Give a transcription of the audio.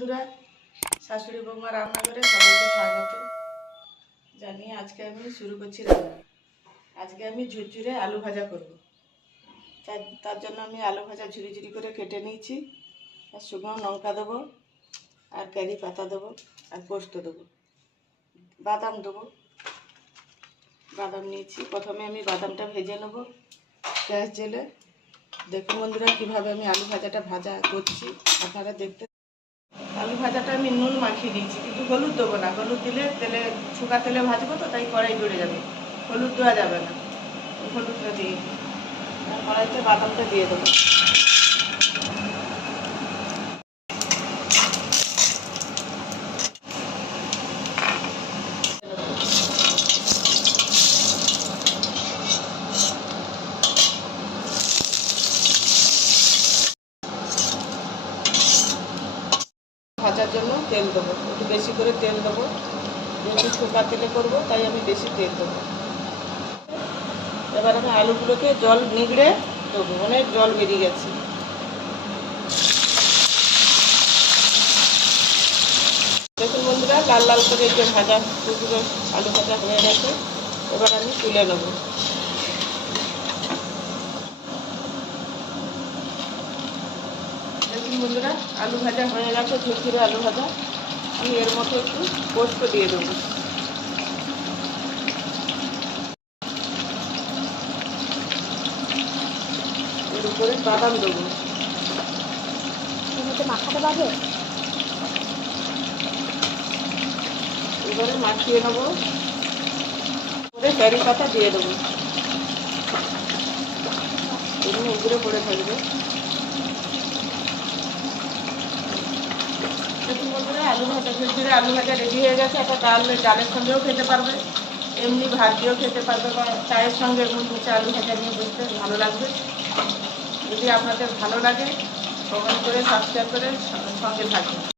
বন্ধুরা, শাশুড়ি বৌমা রান্নাঘরে সবাইকে স্বাগত জানিয়ে আজকে আমি শুরু করছি রান্না। আজকে আমি ঝুরঝুরে আলু ভাজা করব। তার জন্য আমি আলু ভাজা ঝুরি ঝুরি করে কেটে নিয়েছি। আর শুকনো লঙ্কা দেবো, আর কারি পাতা দেবো, আর পোস্ত দেবো, বাদাম দেবো। বাদাম নিয়েছি, প্রথমে আমি বাদামটা ভেজে নেব গ্যাস জেলে। দেখুন বন্ধুরা, কীভাবে আমি আলু ভাজাটা ভাজা করছি আপনারা দেখতে। আলু ভাজাটা আমি নুন মাখিয়ে দিয়েছি, কিন্তু হলুদ দেবো না। হলুদ দিলে তেলে শুকা তেলে ভাজবো তো, তাই কড়াই জুড়ে যাবে, হলুদ দেওয়া যাবে না। হলুদটা দিয়ে কড়াইতে বাদামটা দিয়ে দেবো। ভাজার জন্য তেল দেবো, একটু বেশি করে তেল দেবো, যেহেতু শুকা তেলে করবো তাই আমি বেশি তেল দেবো। এবার আমি আলুগুলোকে জল নিগড়ে দেবো, অনেক জল বেরিয়ে গেছে। দেখুন বন্ধুরা, লাল লাল করে এই যে ভাজা দুপুরে আলু ভাজা হয়ে গেছে। এবার আমি তুলে নেবো। দেখুন বন্ধুরা, আলু ভাজা হয়ে গেছে, ঝুরঝুরে আলু ভাজা। আমি এর মধ্যে একটু পোস্ত দিয়ে দেবো। এর উপরে বাদাম দেবো। মাখাতে পারবে? এবারে মাখিয়ে নেবো, করে কারি পাতা দিয়ে দেবো। এগুলো উপরে পড়ে থাকবে। দেখুন বন্ধুরা, আলু ভাজা ঝুরঝুরে আলু ভাজা রেডি হয়ে গেছে। একটা ডালের সঙ্গেও খেতে পারবে, এমনি ভাত দিয়েও খেতে পারবে, বা চায়ের সঙ্গে মুচমুচে আলু ভাজা নিয়ে বসতে ভালো লাগবে। যদি আপনাদের ভালো লাগে, কমেন্ট করে সাবস্ক্রাইব করে সঙ্গে থাকবেন।